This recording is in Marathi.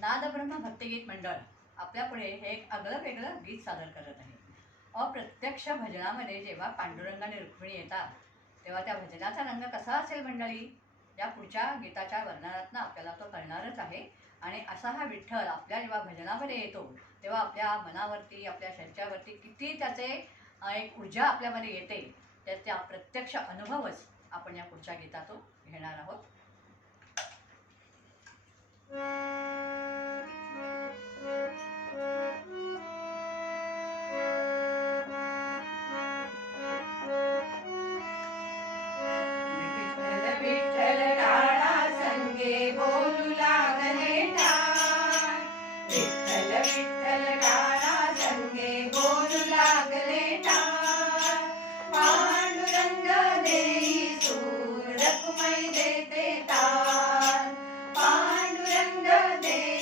नादब्रह्म भक्तिगीत मंडळ आपल्यापुढे हे एक आगळं वेगळं गीत सादर करत आहे. अप्रत्यक्ष भजनामध्ये जेव्हा पांडुरंग आणि रुक्मिणी येतात तेव्हा त्या भजनाचा रंग कसा असेल मंडळी, या पुढच्या गीताच्या वर्णनातनं आपल्याला तो कळणारच आहे. आणि असा हा विठ्ठल आपल्या जेव्हा भजनामध्ये येतो तेव्हा आपल्या मनावरती, आपल्या शरीरावरती किती त्याचे एक ऊर्जा आपल्यामध्ये येते, त्याचा प्रत्यक्ष अनुभवच आपण या पुढच्या गीतातून घेणार आहोत. विठ्ठल टाळा संगे बोलू लागले टाळ. विठ्ठल विठ्ठल टाळा संगे बोलू लागले टाळ. पांडुरंग देई सूर रखुमाई देते ताल. पांडुरंग देई